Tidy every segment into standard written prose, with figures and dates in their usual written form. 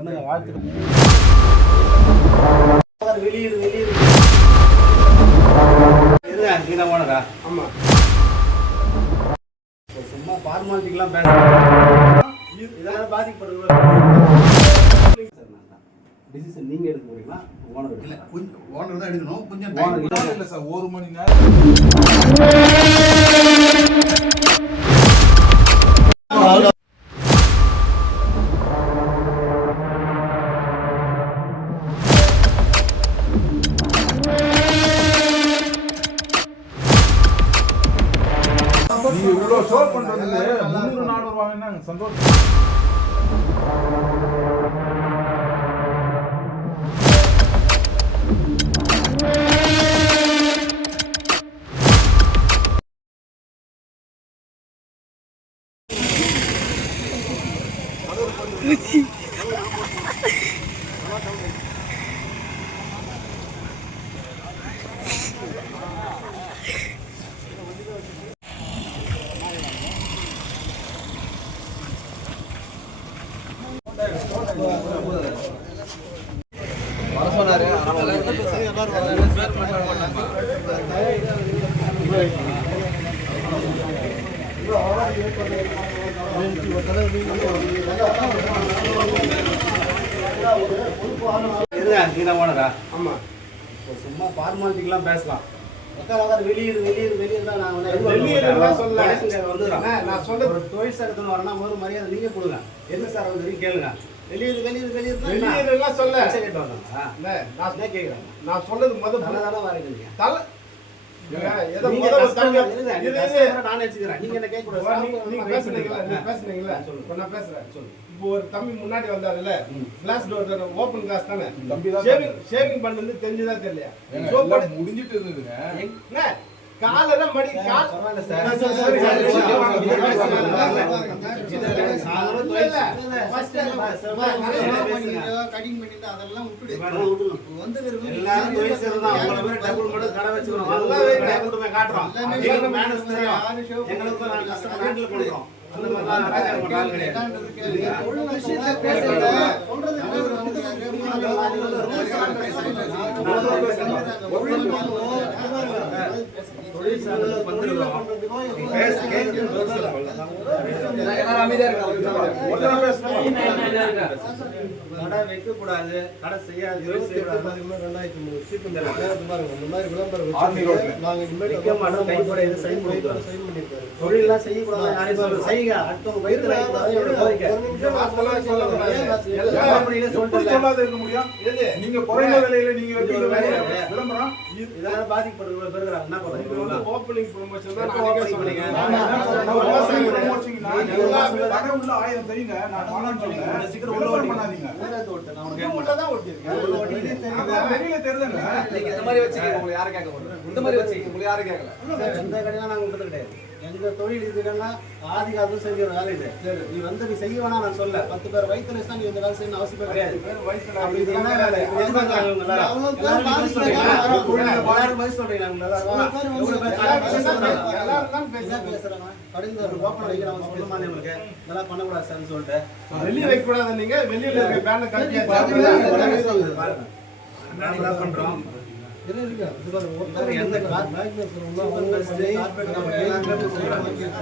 வந்துங்க வாழ்த்து வெளியே நீங்க ஓனரா? ஆமா. சும்மா ஃபார்மாலிட்டிக்கெல்லாம் பேச இதெல்லாம் பாதிக்கப்படுது. டிசிஷன் நீங்க எடுக்க போறீங்களா? ஓனர் இல்ல, கொஞ்சம் ஓனர் தான் எடுக்கணும். கொஞ்சம் டைம் இல்ல சார், 1 மணி நேரம். நீ இவ்வளவு ஷோ பண்றது 300-400 வாங்கினா சந்தோஷம். ஓனரா? ஆமா. சும்மா ஃபார்மாலிட்டிக்கெல்லாம் பேசலாம். வெளியே தான் நான் நான் சொல்ற ஒரு தொழில் சார் வரனா ஒரு மரியாதை நீங்க கொடுங்க. என்ன சார் வந்து கேளுங்க. வெளியே சொல்ல கேட்டு வந்தாங்க. நான் கேட்கிறேன். நான் சொல்றது முதல்ல தானே வரீங்க. ஒரு தம்பி முன்னாடி வந்தாருல்ல, கிளாஸ் டோர் ஓபன் கிளாஸ் தானே, ஷேவிங் பண்ணது தெரிஞ்சுதான் தெரியலையா? முடிஞ்சிட்டு இருந்ததுங்க. காலர மடி கால் பரவாயில்ல சார். கட்டிங் பண்ணிட்டு அதெல்லாம் விட்டுடு. வந்து எல்லாரும் தொழில் செய்றதா அவங்கள மாதிரி டபுள் மடங்கு கடை வச்சுக்கணும். எல்லாமே டபுள் காட்றோம். எல்லாமே மேனேஜ் தெரியும். எங்களுக்கு நான் கஸ்டமர் ஹேண்டில் பண்றோம். அந்த மாதிரி அடக்க மாட்டாங்க கிடையாது. தொழில் விஷயத்தை பேசுறது சொல்றது தொழில் சார்ந்த வந்துருக்கோம். கடை வைக்க கூடாது, கடை செய்யாது, தொழிலாம் செய்யக்கூடாது. செய்யுங்க, அடுத்தவங்க வயிற்றுல நீங்க குறைந்த விலையில நீங்க விளம்பரம் இதெல்லாம் பாதிக்கப்படுறது பெறுகிறாங்க. என்ன பண்ணுங்க? ஓப்பனிங் ப்ரமோஷன் தான் நானே சொல்றீங்க. கடவுள்ல 1000 தெரியுங்க. நான் வானான்னு சொல்றேன். சீக்கிரம் உள்ள ஓடி பண்ணாதீங்க. நேரத்தை ஓட்டு நான் உங்களுக்கு உள்ள தான் ஓட்டிருக்கேன். உள்ள ஓடி வெளியில தெரியுதுங்க. நீங்க இந்த மாதிரி வச்சிங்க, உங்களுக்கு யாரும் கேட்க மாட்டாங்க. இந்த மாதிரி வச்சிங்க, உங்களுக்கு யாரும் கேட்கல. இந்த கடையில நாங்க விட்டது கிடையாது. எங்க தொழில் இதுன்னா ஆதி காலத்துல செஞ்ச ஒரு வேலை இது. நீ வந்து நீ செய்ய வேணா நான் சொல்ல. 10 பேர் வயிற்றுல வச்சா நீ இந்த வேலை செய்யணும் அவசியமே கிடையாது. அப்படி இது என்ன வேலை? எல்லாரும் வயசு சொல்றீங்க. எல்லாரும் பேசுறாங்க. கடையில் ஒரு ஓப்பன் வைக்கிற அவங்க சொல்ல மாட்டேன். உங்களுக்கு இதெல்லாம் பண்ணக்கூடாது சார்னு சொல்லிட்டு வெளியே வைக்க கூடாது. நீங்க வெளியில இருக்க பேன கட்டி பாருங்க. என்ன பண்றோம்?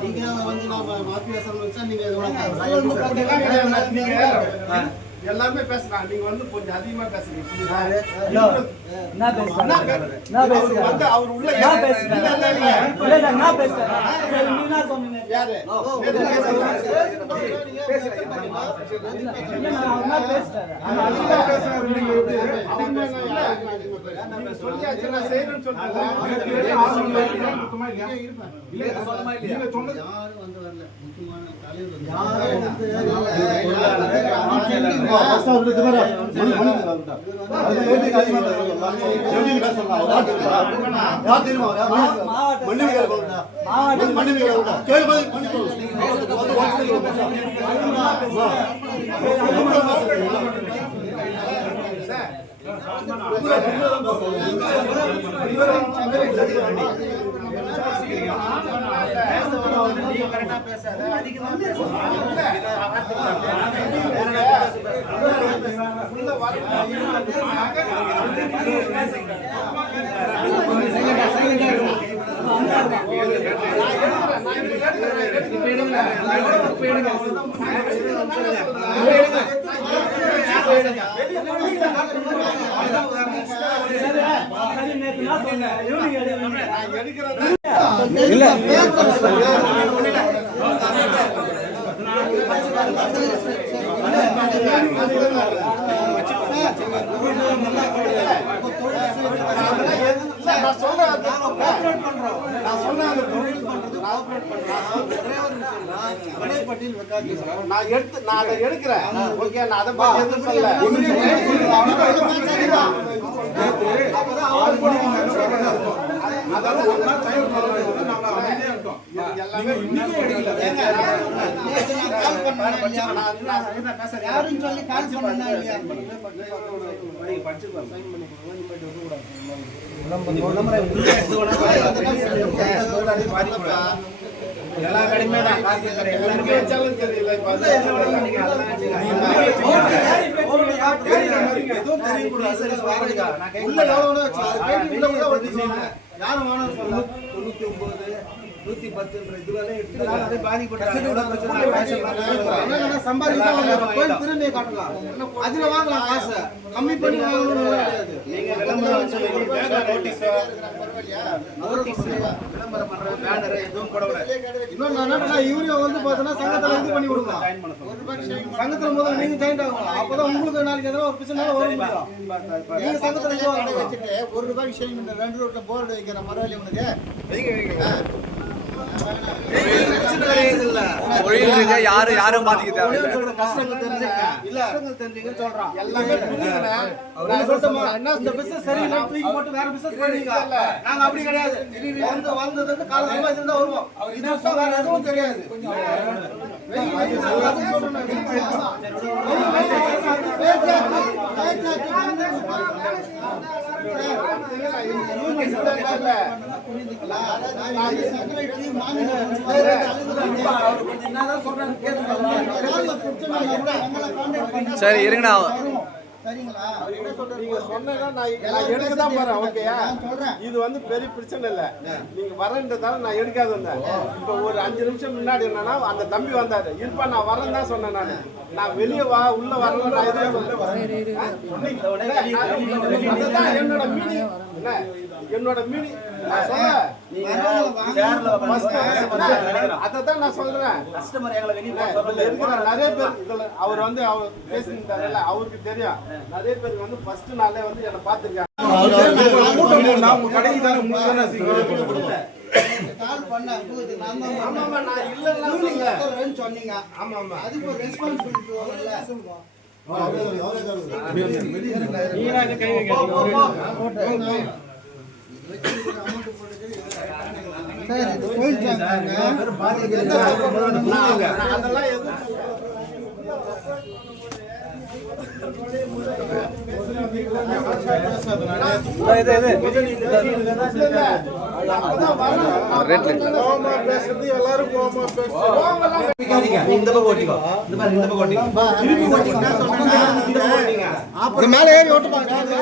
நீங்க வந்து நாம மாஃபியா சர்வீஸா நீங்க எல்லாமே பேசுறாங்க. நீங்க வந்து கொஞ்சம் அதிகமா பேசுறீங்க. அவர் உள்ள பேசாத அதிகமா நான் எடுக்கிறேன். ஓகே, நான் அதை பத்தி எதுவும் சொல்ல. யாரும் சொல்லி கால் பண்ணா எல்லா கடையுமே நான் கார்த்திக் கடை எல்லாருமே வச்சாலும் தெரியல. இப்ப அது எதுவும் தெரியக்கூடாது. உள்ள எவ்வளவு யாரும் வேணும் சொல்ல 99 110 இதுவரை எடுத்துக்கலாம். அதை பாதிக்கப்பட்ட சம்பாதிக்க திரும்பியை காட்டலாம். அதுல வாங்கலாம் காசு கம்மி பண்ணி வாங்கணும். நீங்க விளம்பரம் யூரியா வந்து பாத்தீங்கன்னா சங்கத்துல இது பண்ணி விடுங்க. சங்கத்துல முதல்ல நீங்க ஜாயின் ஆகணும். அப்பதான் உங்களுக்கு நாளைக்கு எதாவது ஒரு பிசினஸ் வர முடியும். நீங்க சங்கத்துல வச்சுட்டு ₹1 2 ரோட்ல போர்டு வைக்கிற மரவழி உனக்கு யாரும் பாதிக்க அப்படி கிடையாது. வந்தது காலமா இருந்தா வருவோம். வேற எதுவும் தெரியாது. சரி இருங்கண்ணா. இது வந்து பெரிய பிரச்சனை இல்ல. நீங்க வரன்றதால நான் எடுக்காத வந்தேன். இப்ப ஒரு 5 நிமிஷம் முன்னாடி என்னன்னா அந்த தம்பி வந்தாரு. இருப்பா நான் வரேன் தான் சொன்னேன். நான் வெளியே வா உள்ள வரல. நான் எதுவும் என்னோட மீனிங் என்ன, என்னோட மீனிங் அதான் நான் சொல்றேன். நிறைய பேர் அவர் வந்து அவர் பேசியிருந்தாருல்ல, அவருக்கு தெரியும். நிறைய பேருக்கு வந்து ஃபர்ஸ்ட் நாளே வந்து என்ன பாத்துருக்காங்க. சொன்னீங்க. அதுக்கு ஒரு ரெஸ்பான்சிபிலிட்டி அதெல்லாம் எதுவும் மேல ஏறி ஓட்டு வந்துக்கிறாங்க.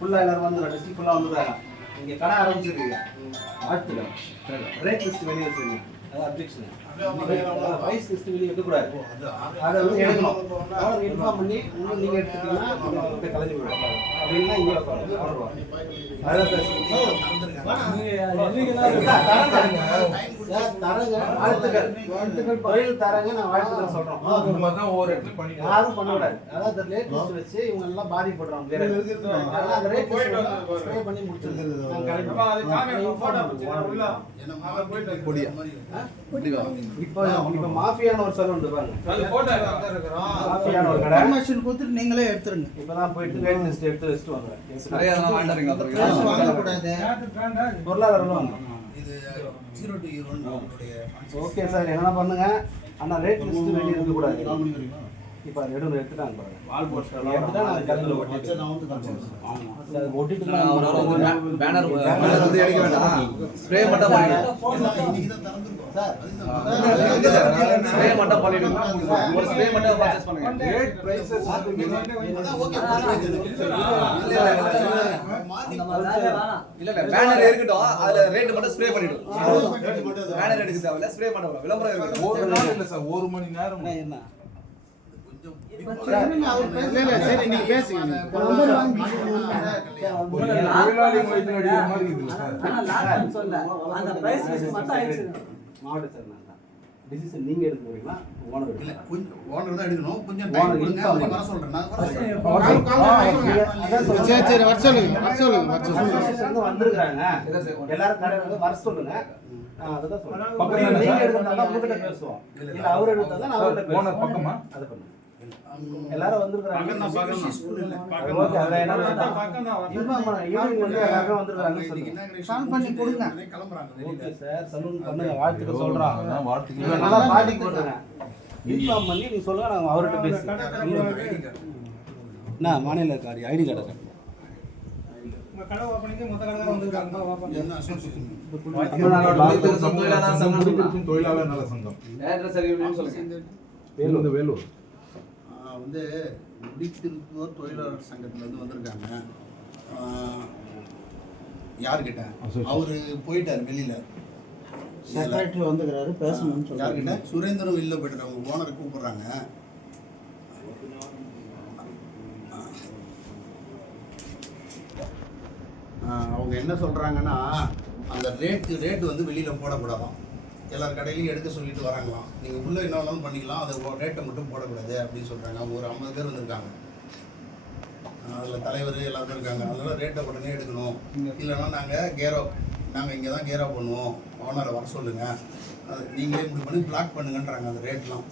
ஃபுல்லா எல்லாரும் வந்துடுறாங்க. டிஸ்ட்ரிக்ட் ஃபுல்லா வந்துடுறாங்க. இங்க கடை ஆரம்பிச்சிருக்கீங்க. ரேட் லிஸ்ட் வெளியே வச்சிருக்கீங்க. அது அப்ஜெக்ஷன். பிரைஸ் லிஸ்ட் வெளியே வைக்கக்கூடாது. அதை வந்து எடுக்கணும். ஓனர் இன்ஃபார்ம் பண்ணி இன்னும் நீங்கள் எடுத்துட்டீங்கன்னா அப்படியே கலைஞ்சு போயிடும். அப்படின்னா இங்கே வைப்பாங்க. அதான் தரங்க வாழ்த்துக்கள் தொழில் தரங்க நான் வாழ்த்துக்கள் சொல்கிறோம். யாரும் பண்ணக்கூடாது. அதாவது ரேட் லிஸ்ட் வச்சு இவங்க எல்லாம் பாதிக்கப்படுறாங்க. அந்த ரேட் ஸ்ப்ரே பண்ணி முடிச்சிருக்கிறது. இப்போ மாஃபியான ஒரு சலூன் பாருங்க. மாஃபியான ஒரு கடை பர்மிஷன் கொடுத்துட்டு நீங்களே எடுத்துருங்க. இப்பதான் போயிட்டு ரேட் லிஸ்ட் எடுத்து வச்சுட்டு வாங்க. நிறைய அதெல்லாம் வாங்கிட்டு காசு வாங்கக்கூடாது. பொருளாதாரம் வாங்க. இது 0 to 1 ஓகே சார், என்ன பண்ணுங்க ஆனா ரேட் லிஸ்ட் வெளிய இருக்க கூடாது. இப்போ ரெண்டு எடுத்துட்டாங்க பாருங்க. வால் போஸ்டர் எடுத்துட்டா நான் கலர்ல ஒட்டிட்டு நான் வந்து காமிச்சேன். ஆமா அது ஒட்டிட்டு பேனர் வந்து அடிக்க வேண்டாம். ஸ்ப்ரே மட்டும் பண்ணிடுங்க. சார் ஸ்ப்ரே மட்டும் பண்ணிடுங்க. ஒரு ஸ்ப்ரே மட்டும் பர்சேஸ் பண்ணுங்க. ரேட் பிரைसेस இல்ல பேனர் இருக்கட்டும். அதுல ரேட் மட்டும் ஸ்ப்ரே பண்ணிடுங்க. பேனர் எடுக்க தேவையில்ல. ஸ்ப்ரே மட்டும் விளம்பரம் இருக்கட்டும். ஒரு நாள் இல்ல சார், ஒரு மணி நேரம். என்ன சரி நீங்க பேசுங்க. தொழிலாளி மையத்தில் அடிக்கிற மாதிரி இருக்குது சார். அந்த பிரைஸ் லிஸ்ட் மட்டும் ஆயிடுச்சு. மாவட்ட சார் நான் டிசிஷன் நீங்க எடுக்கிறீங்களா ஓனர் இல்ல எடுக்கிறீங்களா? கொஞ்சம் ஓனர் தான் எடுக்கணும். கொஞ்சம் ஓனர் டைம் கொடுங்க. இன்ஃபார்ம் அவரை வர சொல்றேன். நான் வர சொல்றேன். சரி சரி வர சொல்லுங்க. வந்து வந்திருக்காங்க. எல்லாரும் கடையில வர சொல்லுங்க. அதுதான் சொல்றேன். நீங்க எடுக்கிறதா உங்ககிட்ட பேசுவோம். இல்ல அவர் எடுத்தா நான் அவர்கிட்ட பேசுவோம். ஓனர் பக்கமா? அது பண்ணுங்க. எல்லாரும் வந்திருக்காங்க. ஓகே அத என்ன இன்ஃபார்ம் பண்ண ஈவினிங் வந்து எல்லாரும் வந்திருக்காங்க சொல்லுங்க. கால் பண்ணி கொடுங்க. கிளம்புறாங்க. ஓகே சார் சலூன் பண்ணுங்க. வாழ்த்துக்கள் சொல்றோம். வாழ்த்துக்கள். நல்லா பாதிக்கு போடுங்க. இன்ஃபார்ம் பண்ணி நீ சொல்லுங்க நான் அவர்கிட்ட பேசுறேன். என்ன மாநில காரி ஐடி கார்டு என்ன அசோசியேஷன்? தொழிலாளர் நல சங்கம் அட்ரஸ் அறிவிக்கணும்னு சொல்லுங்க. வேலூர். வந்து முடித்திருப்போர் தொழிலாளர் சங்கத்துல இருந்து வந்திருக்காங்க. யார்கிட்ட? அவரு போயிட்டாரு வெளியில. செக்ரட்டரி வந்துக்கிறாரு பேசணும்னு சொல்றாரு. யார்கிட்ட? சுரேந்திரன் வெளியில போயிட்டாரு. அவங்க ஓனரை கூப்பிடுறாங்க. அவங்க என்ன சொல்றாங்கன்னா அந்த ரேட் வந்து வெளியில போடக்கூடாதாம். எல்லார் கடையிலையும் எடுக்க சொல்லிட்டு வராங்களாம். நீங்கள் உள்ளே என்ன வேணாலும் பண்ணிக்கலாம், அதை ரேட்டை மட்டும் போடக்கூடாது அப்படின்னு சொல்கிறாங்க. அவங்க ஒரு 50 பேர் வந்திருக்காங்க. அதில் தலைவர் எல்லாருமே இருக்காங்க. அதனால ரேட்டை உடனே எடுக்கணும். இல்லைன்னா நாங்கள் இங்கே தான் கேரா பண்ணுவோம், ஓனரை வர சொல்லுங்கள், அது நீங்களே முடிவு பண்ணி பிளாக் பண்ணுங்கன்றாங்க அந்த ரேட்லாம்.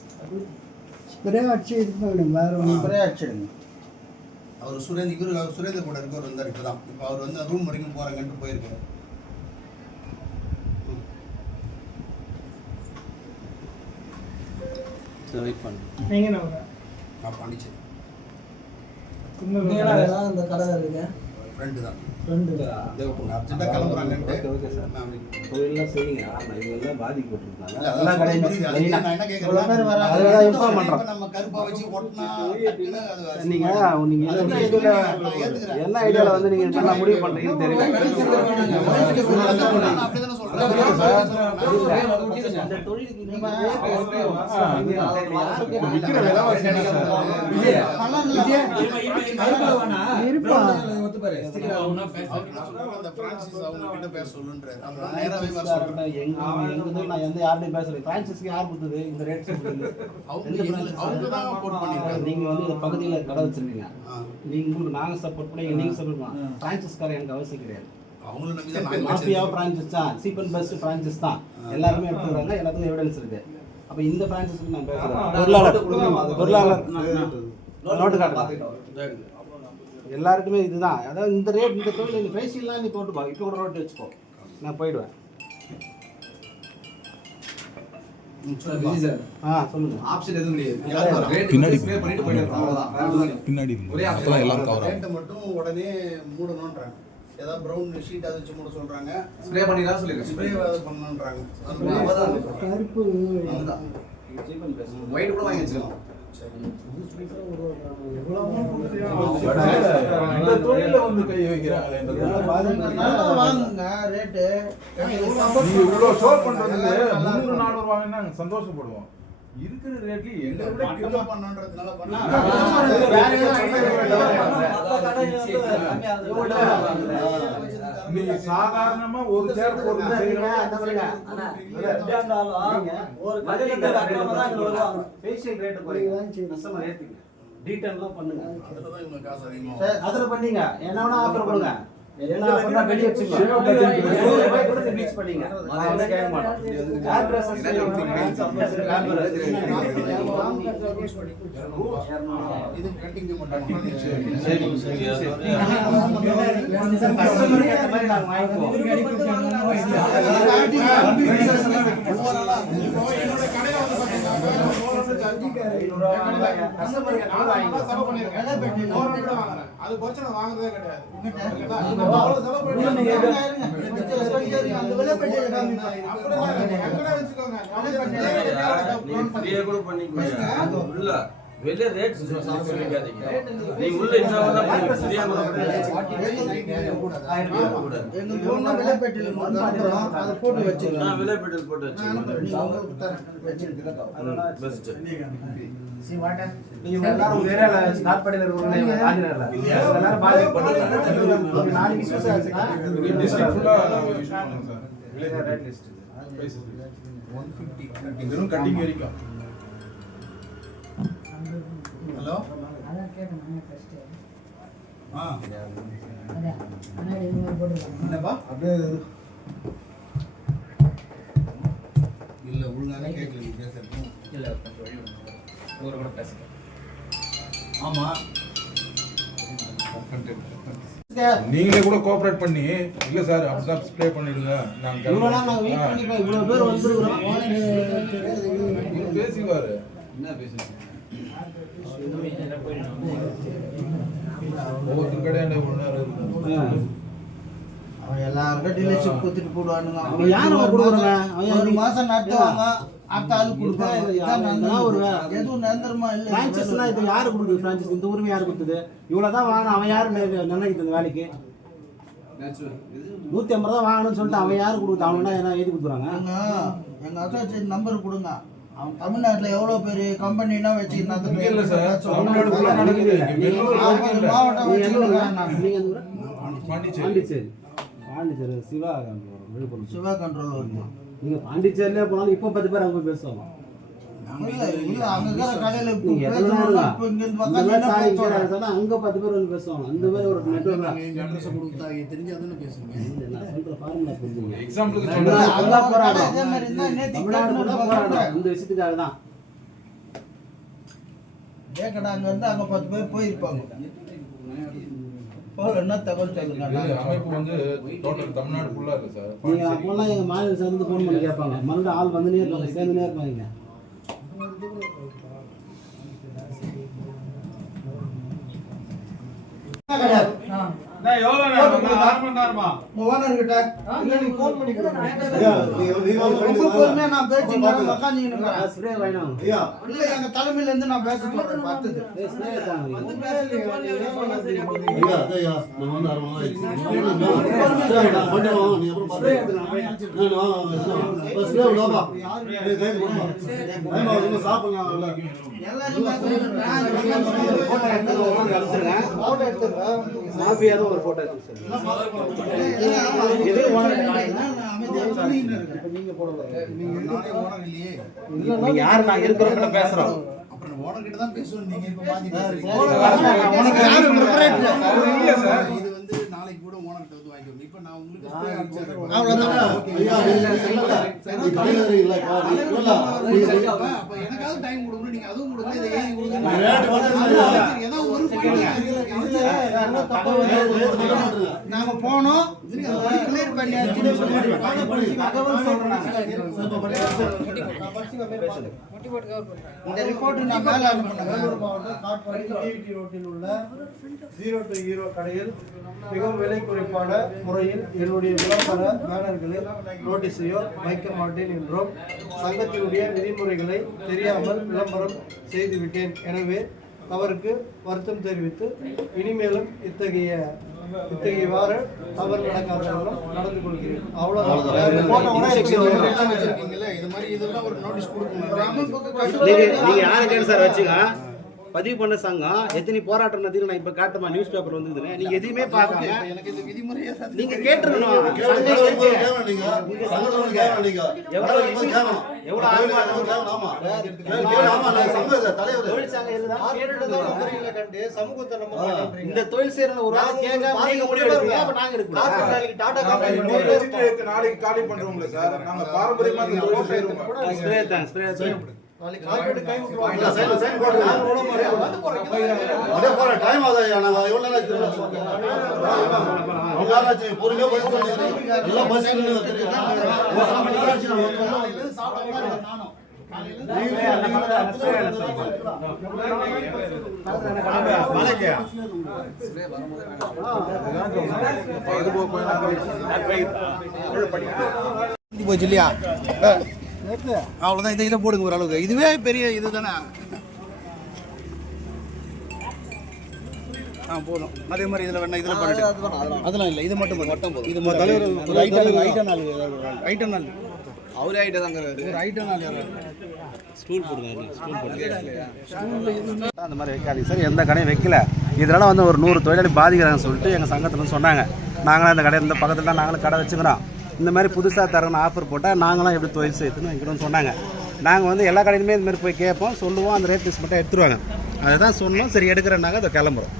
ஸ்ப்ரே அடிச்சு இது பண்ணிடுங்க. வேற ஒன்று ஸ்ப்ரே அடிச்சிடுங்க. அவர் சுரேந்தர் கூட இருக்கவர் வந்தார் இப்போ தான். இப்போ அவர் வந்து ரூம் வரைக்கும் போகிறாங்கன்ட்டு போயிருக்காரு. வெயிட் பண்ணு. நீங்க என்ன நான் பாண்டிச்சேரி அந்த கடை இருக்கு ஃப்ரெண்டு தான். ஃப்ரெண்டு அர்ஜென்ட்டாக கிளம்புறாங்கன்ட்டு ஓகே சார். நான் தொழிலாம் செய்யுங்க. ஆமாம் இவங்கெல்லாம் பாதிக்கப்பட்டிருக்காங்க. இல்ல, எல்லா அதான் கடையும் புரியுது. அது நான் என்ன கேட்கறேன்னா, அதுதான் இன்ஃபார்ம் பண்றோம். இப்ப நம்ம கருப்பா வச்சு ஒட்டினா டக்குன்னு அது நீங்க அது என்ன நான் ஐடியால ஏத்துக்கிறேன். என்ன ஐடியால வந்து நீங்க நல்லா முடிவு பண்றீங்கன்னு தெரியல. நான் அப்படிதானே சொல்றேன். அந்த தொழிலுக்கு நீங்க விக்கிற விலைவாசி அந்த பிரான்சிஸ் அவங்க கிட்ட பேச சொல்லுன்றாரு. அதனால நேராவே வர சொல்றேன். நான் எந்த யார்ட்டையும் பேசல. பிரான்சிஸ்க்கு யார் கொடுத்தது இந்த ரேட்? அவங்க தான் போட் பண்ணிருக்காங்க. நீங்க வந்து இந்த பகுதியில கடை வச்சிருக்கீங்க. நீங்க உங்களுக்கு நாங்க சப்போர்ட் பண்ணி நீங்க சப்போர்ட் பண்ணலாம். பிரான்சிஸ்கார எனக்கு அவசியம் கிடையாது. அவங்கள நம்பி தான் நாங்க மாஃபியா வச்சிருக்கோம். பிரான்சிஸ் தான். சீப் அண்ட் பெஸ்ட் பிரான்சிஸ் தான். எல்லாருமே எடுத்துக்கிறாங்க. எல்லாத்துக்கும் எவிடன்ஸ் இருக்கு. அப்ப இந்த பிரான்சிஸ்க்கு நான் பேசுறேன். பொருளாளர் நோட்டு காட்டுறேன். எல்லாருக்குமே இதுதான். அதாவது இந்த ரேட் இந்த தொழில் நீ பேசிடலாம். நீ போட்டு இப்போ கூட ரோட்டு வச்சுக்கோ. நான் போயிடுவேன். சொல்லுங்க. ஆப்ஷன் எதுவும் கிடையாது. ரேட் பின்னாடி ஸ்ப்ரே பண்ணிட்டு போயிடலாம். அவ்வளவுதான். வேற எதுவும் இல்லை. பின்னாடி ஒரே ஆப்ஷன் எல்லாரும் கவர் ரேட்டை மட்டும் உடனே மூடணும்ன்றாங்க. ஏதாவது ப்ரௌன் ஷீட் அதை வச்சு மூட சொல்றாங்க. ஸ்ப்ரே பண்ணிடலாம் சொல்லிருக்கேன். ஸ்ப்ரே பண்ணணும்ன்றாங்க. அவ்வளவுதான். கருப்பு அவ்வளவுதான். ஒயிட் கூட வாங்கி வச்சுக்கலாம். இந்த தொழில வந்து கை வைக்கிறாங்களே இந்த நல்லா வாங்குங்க ரேட்டு. நீங்க இவ்வளவு ஷோ பண்றதுக்கு 300-400 வாங்கினா நாங்க சந்தோஷப்படுவோம். இருக்கிற ரேட்ல எங்க விட மட்டமா பண்ணன்றதுனால பண்ணா நீங்க சாதாரணமா ஒரு சேர் போட்டு செய்யறீங்க. ஒரு கடையில வருவாங்க ஃபேஷியல் ரேட் குறைங்க கஸ்டமர் ஏத்துங்க டீடைல்லாம் பண்ணுங்க அதுலதான் இவங்க காசு அதிகமா சரி அதுல பண்ணீங்க என்ன வேணா ஆஃபர் கொடுங்க என்ன பண்ணா வெளிய வச்சுங்க ப்ளீச் பண்ணீங்க நான் வந்து கேட்க மாட்டேன் அட்ரஸ் இது கட்டிங் மட்டும் சரி கஸ்டமருக்கு அந்த மாதிரி நாங்க வாங்கிக்குவோம் அது போச்சு நான் வாங்குறதே கிடையாது. வெளிய ரேட் சொல்லிக்காதீங்க. நீங்க உள்ள என்ன வேணா பண்ணுங்க. ஃப்ரீயா கூட எங்க போனா விலைப்பட்டியல மட்டும் அத போட்டு வச்சிருங்க. நான் விலைப்பட்டியல் போட்டு வச்சிருக்கேன். பெஸ்ட். நீங்க எல்லாரும் ஒரு ஏரியால ஸ்டார்ட் பண்ணில இருக்கீங்க ஆந்திரால எல்லாரும் பாதி பண்ணுங்க நாளைக்கு விசேஷம் ஆச்சுனா டிஸ்ட்ரிக்ட் ஃபுல்லா நாங்க யூஸ் பண்ணுவோம் சார். விலை ரேட் லிஸ்ட் 150 வெறும் கட்டிங் வரைக்கும். ஹலோ அதான் கேட்டேன் ஃபர்ஸ்ட். ஆ அண்ணா இது போடுறாங்க. என்னப்பா இல்ல ஒழுங்காவே கேட்கல நீ பேசுறது. இல்ல கொஞ்சம் வழி விடுங்க. ஒரு கூட பேசுங்க. ஆமா நீங்களே கூட கோஆபரேட் பண்ணி இல்ல சார் அப்படிதான் ஸ்ப்ரே பண்ணிடுங்க நாங்க இவ்வளவு நாள் நாங்க வெயிட் பண்ணி இவ்வளவு பேர் வந்திருக்கோம் இவரு பேசிவாரு. என்ன பேசுறீங்க? ஒவ்வொரு கடையாண்ட ஒரு நேரம் இருக்கும். அவன் எல்லாருக்கும் டீலர்ஷிப் கொடுத்துட்டு போடுவானுங்க. அவன் யார் அவன் கொடுக்குறாங்க? அவன் ஒரு மாசம் நடத்துவாங்க, அடுத்த ஆளு கொடுப்பாங்க. இதான் எதுவும் நிரந்தரமா இல்லை. பிரான்சைஸ்லாம் இது யாரு கொடுக்குது? பிரான்சைஸ் இந்த உரிமை யாரு கொடுத்தது? இவ்வளவுதான் வாங்கணும். அவன் யாரு நிர்ணயிக்குது இந்த வேலைக்கு? 150 தான் வாங்கணும்னு சொல்லிட்டு அவன் யாரு கொடுக்குது? அவன் என்ன எழுதி கொடுக்குறாங்க? எங்க அசோசியேட் நம்பர் கொடுங்க. அவன் தமிழ்நாட்டுல எவ்வளவு பெரிய கம்பெனினா வச்சுக்கிறாங்க. இல்ல சார் தமிழ்நாடு ஃபுல்லா நடக்குது. மாவட்டம் வச்சுக்கிறாங்க. நீங்க எந்த ஊரு? பாண்டிச்சேரி. பாண்டிச்சேரி. பாண்டிச்சேரி சிவா விழுப்புரம். சிவா கண்ட்ரோல் வருது. நீங்க பாண்டிச்சேரியிலே போனாலும் இப்போ 10 பேர் அங்க பேசுவாங்க. இல்ல அங்க இருக்கிற கடையில நீங்க எதனா இருங்க. இங்க இந்த மாதிரி சாய் பக்கம் சொன்னா அங்க 10 பேர் வந்து பேசுவாங்க. அந்த மாதிரி ஒரு நெட்வொர்க் தான். எங்க அட்ரஸ் கொடுத்தா தெரிஞ்சாதானே பேசுவீங்க. நான் சொல்ற ஃபார்முலா புரிஞ்சுங்க. எக்ஸாம்பிளுக்கு தமிழ்நாடு சொல்றேன். ஃபுல்லா போராடும். அதே மாதிரி இருந்தா நேத்து தமிழ்நாடு ஃபுல்லா போராடும். இந்த விஷயத்துக்காக தான். ஏக்கடா அங்க இருந்து அங்க 10 பேர் போயிருப்பாங்க. போல என்ன தகவல் சொல்லுங்க. இது அமைப்பு வந்து டோட்டல் தமிழ்நாடு ஃபுல்லா இருக்கு சார். நீங்க அப்போலாம் எங்க மாநில சேர்ந்து ஃபோன் பண்ணி கேட்பாங்க. மறுபடியும் ஆள் வந்துனே இருப்பாங்க, சேர்ந்துனே இருப்பாங்க. ஓனர் கிட்ட இல்ல நீ ஃபோன் பண்ணி கொடுங்க. நான் பேசி உட்காந்துங்க. ஸ்ப்ரே வேணும். இல்ல எங்க தலைமையில இருந்து நான் பேச சொல்றேன். பார்த்தது ஸ்ப்ரே தாங்க. மாஃபியா தான் ஒரு போட்டோ எடுத்து நீங்க போடுங்க. நானே ஓனர் இல்லையே. நீங்க யாரு நாங்க இருக்கிறோம் பேசுறோம். அப்புறம் ஓனர் கிட்ட தான் பேசுவோம். நீங்க இப்ப மாத்தி உனக்கு யாரு ப்ரிப்பரேட் இல்ல சார். இது வந்து நாளைக்கு கூட ஓனர் கிட்ட வந்து வாங்கிக்கணும். இப்ப நான் உங்களுக்கு அப்ப எனக்காவது டைம் கொடுக்கணும். நீங்க அதுவும் கொடுக்கல. இதை ஏன் கொடுக்கணும்? ஏதோ ஒரு நாங்க போனோம் கிளியர் பண்ணியாச்சு தகவல் சொல்றோம். இந்த ரிப்போர்ட் நான் மேல அனுப்புனேன். வேலூர் மாவட்டம் காட்பாடி டிவிடி ரோட்டில் உள்ள 0 to 0 கடையில் மிகவும் விலை குறைப்பான முறையில் என்னுடைய விளம்பர பேனர்களில் நோட்டீஸையோ வைக்க மாட்டேன் என்றும் சங்கத்தினுடைய விதிமுறைகளை தெரியாமல் விளம்பரம் செய்துவிட்டேன். எனவே அவருக்கு வருத்தம் தெரிவித்து இனிமேலும் இத்தகையவாறு தவறு நடக்காதவர்களும் நடந்து கொள்கிறேன். நீங்க யாருக்கு சார் வச்சுங்க பதிவு பண்ண சங்கம் எத்தனை போராட்டம் நடத்தி நான் இப்ப காட்டுமா நியூஸ் பேப்பர் வந்துருங்க. நீங்க எதுவுமே பார்க்காம எனக்கு இந்த விதிமுறையை நீங்க கேட்டுருக்கணும். இந்த தொழில் சேர்ந்த ஒரு ஆள் கேட்காம நீங்க முடிவு எடுப்பீங்க. அப்ப நாங்க எடுக்கணும். நாளைக்கு காலி பண்றோம்ல சார், நாங்க பாரம்பரியமா இந்த தொழில் செய்றோம். ஸ்ப்ரே தான் ஸ்ப்ரே தான். போச்சு இல்லையா? அவ்வளோதான். இதை போடுங்க ஓரளவுக்கு. இதுவே பெரிய இது தானே. போதும். அதே மாதிரி இதில் வேணா இதில் பண்ணிட்டு அதெல்லாம் இல்லை. இது மட்டும் போதும். இது தலைவர் ஐட்டம் நாள் அவரே ஆகிட்டு தாங்க ஒரு ஐட்டம் நாள் ஸ்டூல் போடுங்க. அந்த மாதிரி வைக்காதீங்க சார். எந்த கடையும் வைக்கல. இதனால வந்து ஒரு 100 தொழிலாளி பாதிக்கிறாங்கன்னு சொல்லிட்டு எங்கள் சங்கத்தில் வந்து சொன்னாங்க. நாங்களாம் இந்த கடை இந்த பக்கத்தில் தான் நாங்களும் கடை வச்சுக்கிறோம். இந்த மாதிரி புதுசாக தரணும் ஆஃபர் போட்டால் நாங்களாம் எப்படி தொழில் செய்யணும்னு எங்கிட்ட சொன்னாங்க. நாங்கள் வந்து எல்லா கடையிலுமே இந்த மாதிரி போய் கேட்போம், சொல்லுவோம். அந்த ரேட் லிஸ்ட் மட்டும் எடுத்துருவாங்க. அதை தான் சொன்னோம். சரி எடுக்கிறேன்னாங்க, அதை கிளம்புறோம்.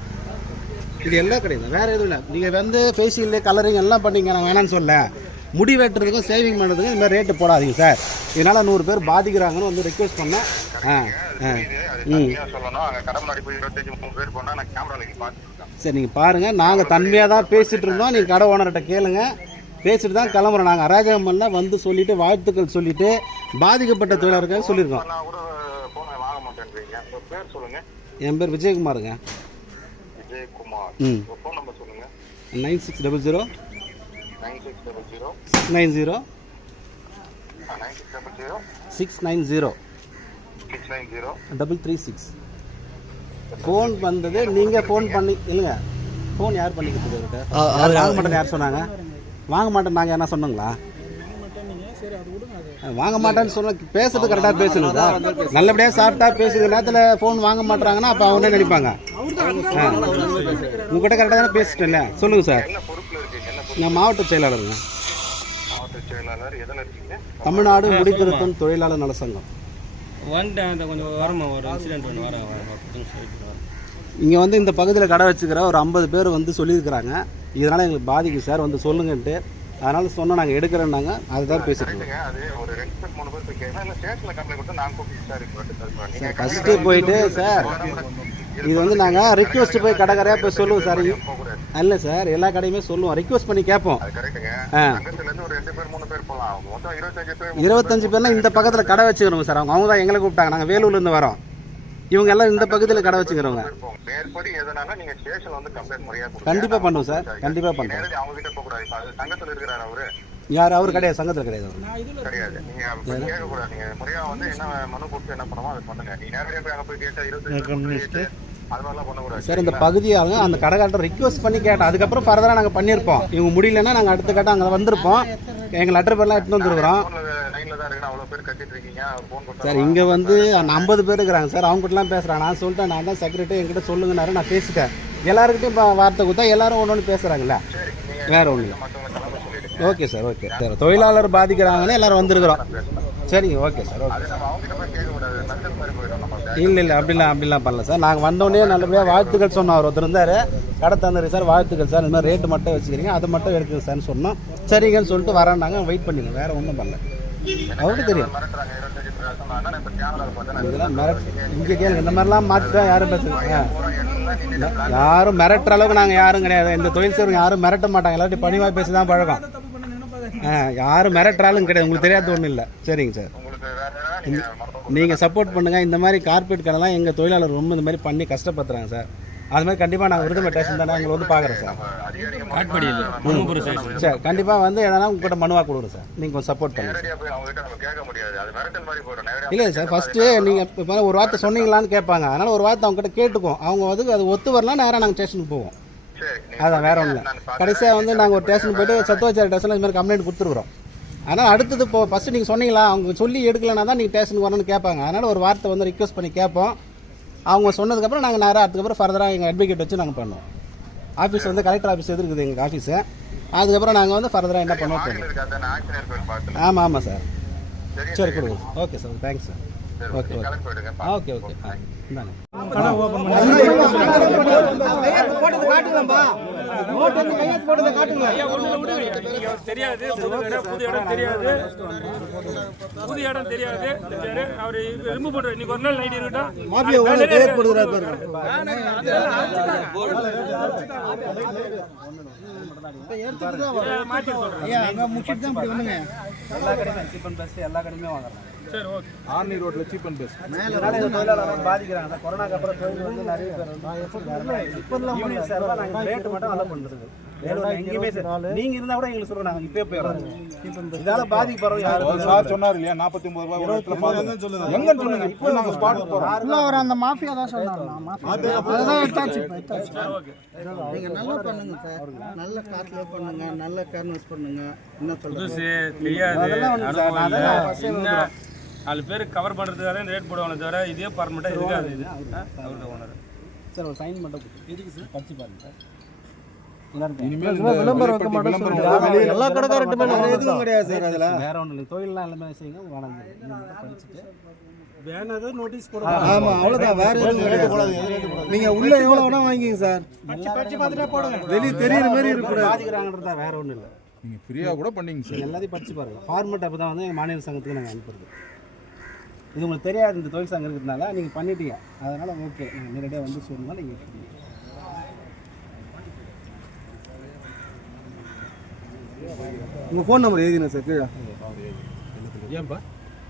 இது எல்லா கடையும் தான், வேறு எதுவும் இல்லை. நீங்கள் வந்து ஃபேஷியல் கலரிங் எல்லாம் பண்ணிங்க, நான் வேணான்னு சொல்ல. முடி வெட்டுறதுக்கும் சேவிங் பண்ணுறதுக்கும் இந்த மாதிரி ரேட்டு போடாதீங்க சார். இதனால் 100 பேர் பாதிக்கிறாங்கன்னு வந்து ரிக்வெஸ்ட் பண்ணேன். சரி நீங்கள் பாருங்கள். நாங்கள் தன்மையாக தான் பேசிகிட்டு இருந்தோம். நீங்கள் கடை ஓனர்கிட்ட கேளுங்க. பேசிட்டு தான் கிளம்புறோம். நாங்கள் அராஜகமெல்லாம் வந்து சொல்லிவிட்டு வாழ்த்துக்கள் சொல்லிவிட்டு பாதிக்கப்பட்ட தொழிலாளர்கள் சொல்லியிருக்கோம். என் பேர் விஜயகுமாருங்க. 9600 690 336. ஃபோன் வந்தது. நீங்கள் ஃபோன் பண்ணி இல்லைங்க. ஃபோன் யார் பண்ணி கொடுத்துருக்கிட்ட? வாங்க மாட்டேன்னு யார் சொன்னாங்க? வாங்க மாட்டேன் நாங்கள் என்ன சொன்னோங்களா? வாங்க மாட்டேன்னு சொன்ன பேசுறது கரெக்டாக பேசணுங்களா? நல்லபடியாக சாப்பிட்டா பேசுகிற நேரத்தில் ஃபோன் வாங்க மாட்டுறாங்கன்னா அப்போ அவனே நினைப்பாங்க. உங்ககிட்ட கரெக்டாக தானே பேசிட்டேன்ல. சொல்லுங்கள் சார். நான் மாவட்ட செயலாளருங்க. தமிழ்நாடு முடித்திருத்தும் தொழிலாளர் நல சங்கம். இங்கே வந்து இந்த பகுதியில் கடை வச்சுக்கிற ஒரு 50 பேர் வந்து சொல்லியிருக்கிறாங்க. இதனால் எங்களுக்கு பாதிக்கும் சார், வந்து சொல்லுங்கன்ட்டு. அதனால சொன்னோம் நாங்கள் எடுக்கிறோன்னாங்க. அதுதான் பேசிட்டு சார். ஃபஸ்ட்டு போயிட்டு சார் இது வந்து நாங்கள் ரிக்வெஸ்ட் போய் கடைக்காரையாக போய் சொல்லுவோம் சார். இல்லை சார், எல்லா கடையுமே சொல்லுவோம், ரிக்வெஸ்ட் பண்ணி கேட்போம். 25 பேர்னா இந்த பக்கத்தில் கடை வச்சுக்கிறோங்க சார். அவங்க தான் எங்களை கூப்பிட்டாங்க. நாங்கள் வேலூர்லேருந்து வரோம். இவங்க எல்லாம் இந்த பகுதியில் கடை வச்சுக்கிறவங்க. கண்டிப்பாக பண்ணுவோம் சார், கண்டிப்பாக பண்ணுவோம். யார்? அவர் கிடையாது, சங்கத்தில் கிடையாது. சார் இந்த பகுதியாங்க அந்த கடைக்காரர் ரிக்வெஸ்ட் பண்ணி கேட்டோம். அதுக்கப்புறம் ஃபர்தராக நாங்கள் பண்ணியிருப்போம். இவங்க முடியலன்னா நாங்கள் அடுத்த கட்டம் அங்கே வந்திருப்போம். எங்கள் லெட்டர் பேர்லாம் எடுத்துன்னு வந்துருக்குறோம் சார். இங்கே வந்து 50 பேர் இருக்கிறாங்க சார். அவங்ககிட்டலாம் பேசுகிறாங்க. நான் சொல்லிட்டேன், நான் தான் செக்ரட்டரி, என்கிட்ட சொல்லுங்கன்னாரு. நான் பேசிட்டேன். எல்லாருக்கிட்டையும் இப்போ வார்த்தை கொடுத்தா எல்லாரும் ஒன்று பேசுகிறாங்கல்ல, வேறு ஒன்று. Okay sir, okay sir. தொழிலாளர் பாதிக்கிறாங்கன்னு எல்லாரும் வந்திருக்கிறோம். சரிங்க, ஓகே சார், ஓகே. இல்லை அப்படிலாம் பண்ணல சார். நாங்கள் வந்தோடனே நல்லபடியாக வாழ்த்துக்கள் சொன்னோம். அவர் ஒருத்தர் இருந்தார், கடை தந்துரு சார், வாழ்த்துக்கள் சார், இந்த மாதிரி ரேட்டு மட்டும் வச்சுக்கிறீங்க, அதை மட்டும் எடுக்குங்க சார்னு சொன்னோம். சரிங்கன்னு சொல்லிட்டு வராண்டாங்க. வெயிட் பண்ணிடுங்க, வேறு ஒன்றும் பண்ணல. அவருக்கு தெரியும். இதெல்லாம் இங்கே கேளுங்க, இந்த மாதிரிலாம் மாற்றிட்டா யாரும் பேசுங்க. யாரும் மிரட்டுற அளவுக்கு நாங்கள் யாரும் கிடையாது. இந்த தொழில் செய்கிறவங்க யாரும் மிரட்ட மாட்டாங்க. எல்லாத்தையும் பணிவாக பேசி தான் பழக்கம். யாரும் மிரட்டுறாலும் கிடையாது. உங்களுக்கு தெரியாத ஒன்றும் இல்லை. சரிங்க சார், நீங்கள் சப்போர்ட் பண்ணுங்கள். இந்த மாதிரி கார்பரேட் கடைலாம் எங்கள் தொழிலாளர் ரொம்ப இந்த மாதிரி பண்ணி கஷ்டப்படுத்துறாங்க சார். அது மாதிரி கண்டிப்பாக நாங்கள் விருதுமை ஸ்டேஷன் தானே உங்களை வந்து பார்க்குறேன் சார். சார் கண்டிப்பாக வந்து எதனா உங்கள்கிட்ட மனுவாக கொடுக்குறோம் சார். நீங்கள் கொஞ்சம் சப்போர்ட் பண்ணுங்கள். இல்லை சார், ஃபஸ்ட்டு நீங்கள் இப்போ ஒரு வார்த்தை சொன்னீங்களான்னு கேட்பாங்க. அதனால் ஒரு வார்த்தை அவங்ககிட்ட கேட்டுக்குவோம். அவங்க வந்து அது ஒத்து வரலாம், நேராக நாங்கள் ஸ்டேஷனுக்கு போவோம். அதான் வேற ஒன்றும் இல்லை. கடைசியாக வந்து நாங்கள் ஒரு ஸ்டேஷனுக்கு போய்ட்டு சத்துவாச்சாரி ஸ்டேஷனில் இது மாதிரி கம்ப்ளைண்ட் கொடுத்துருக்குறோம். அதனால் அடுத்தது இப்போ ஃபஸ்ட்டு நீங்கள் சொன்னீங்களா, அவங்க சொல்லி எடுக்கலைன்னா தான் நீங்கள் ஸ்டேஷனுக்கு வரணும்னு கேட்பாங்க. அதனால் ஒரு வார்த்தை வந்து ரிக்வஸ்ட் பண்ணி கேட்போம். அவங்க சொன்னதுக்கப்புறம் நாங்கள் நேராக அதுக்கப்புறம் ஃபர்தராக எங்கள் அட்வொகேட் வச்சு நாங்கள் பண்ணுவோம். ஆஃபீஸ் வந்து கலெக்டர் ஆஃபீஸ் எது இருக்குது எங்கள் ஆஃபீஸு. அதுக்கப்புறம் நாங்கள் வந்து ஃபர்தராக என்ன பண்ணுவோம். ஆமாம் ஆமாம் சார். சரி கொடுங்க. Okay sir, thanks sir. Okay okay okay okay இந்தாங்க. தெரியாது, புது இடம் தெரியாது, புது இடம் தெரியாது. அவர் ரிமூவ் பண்ற இன்னைக்கு ஒரு நாள் நைட் இருக்கட்டும். மாஃபியா ஓனர் பேர் போடுறாரு பாருங்க. மாத்தி சொல்றேன். ஐயா அங்க முடிச்சிட்டு தான் இப்படி வந்துங்க. எல்லா கடையுமே சீப் அண்ட் பெஸ்ட், எல்லா கடையுமே வாங்குறாங்க. சரி ஓகே. ஆர்னி ரோட்ல சீப் அண்ட் பெஸ்ட். தொழிலாளர்கள் பாதிக்கிறாங்க. கொரோனாக்கு அப்புறம் தொழில் வந்து நிறைய பேர் ஈவினிங் சார்பாக நாங்கள் ரேட்டு மட்டும் நல்லா பண்ணுறது. எங்கேயுமே நீங்க இருந்தா கூட எங்களுக்கு சொல்லுங்க, நாங்கள் இப்பயே போயிடுறோம். இதால பாதிக்கப்படுறோம். யாரும் சார் சொன்னார் இல்லையா 49 ரூபாய் ஒரு இடத்துல பாருங்க சொல்லுங்க. எங்க சொல்லுங்க, இப்போ நாங்க ஸ்பாட் போறோம். உள்ள வர அந்த மாஃபியா தான் சொன்னாங்க. அதுதான் எடுத்தாச்சு. நீங்க நல்லா பண்ணுங்க சார். நல்ல கார்ல பண்ணுங்க, நல்ல கேர்னஸ் பண்ணுங்க. என்ன சொல்றது தெரியாது. 4 பேர் கவர் பண்றதுக்காக ரேட் போடுவாங்க தவிர இதே பர்மனெண்டா இருக்காது. இது அவரோட ஓனர் சார் ஒரு சைன் மட்டும் எதுக்கு சார் படிச்சு பாருங்க சார். விளம்பரம் வைக்க மாட்டோம். எல்லா கடைக்காரட்டுமே எதுவும் கிடையாது சார். அதுல வேற ஒன்றும் இல்லை. தொழில்லாம் எல்லாமே செய்யுங்க. வேணாங்க படிச்சுட்டு வேணாத நோட்டீஸ் போடுங்க. ஆமா அவ்வளவுதான். வேற எதுவும் கிடையாது. நீங்க உள்ள எவ்வளவு வேணா வாங்கிங்க சார். படிச்சு பார்த்துட்டே போடுங்க. வெளிய தெரியுற மாதிரி இருக்கு. பாதிக்கிறாங்கன்றதா வேற ஒன்றும் இல்லை. நீங்க ஃப்ரீயா கூட பண்ணீங்க சார். எல்லாத்தையும் படிச்சு பாருங்க. ஃபார்மேட் அப்போ தான் வந்து எங்கள் மாநில சங்கத்துக்கு நாங்கள் அனுப்புறது. இது உங்களுக்கு தெரியாது, இந்த தொழில் சங்கம் இருக்கிறதுனால நீங்கள் பண்ணிட்டீங்க. அதனால் ஓகே, நீங்கள் நேரடியாக வந்து சொல்லுங்க. நீங்கள் உங்க ஃபோன் நம்பர் எழுதினா சார் கீழே. ஏன்பா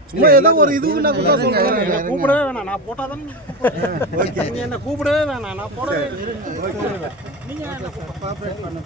சும்மா ஏதோ ஒரு இதுக்கு நான் கூட சொல்றேன். கூப்பிடவே வேணாம், நான் போட்டாதான் ஓகே. நீங்க என்ன கூப்பிடவே வேணாம், நான் போடவே நீங்க என்ன கோஆபரேட் பண்ண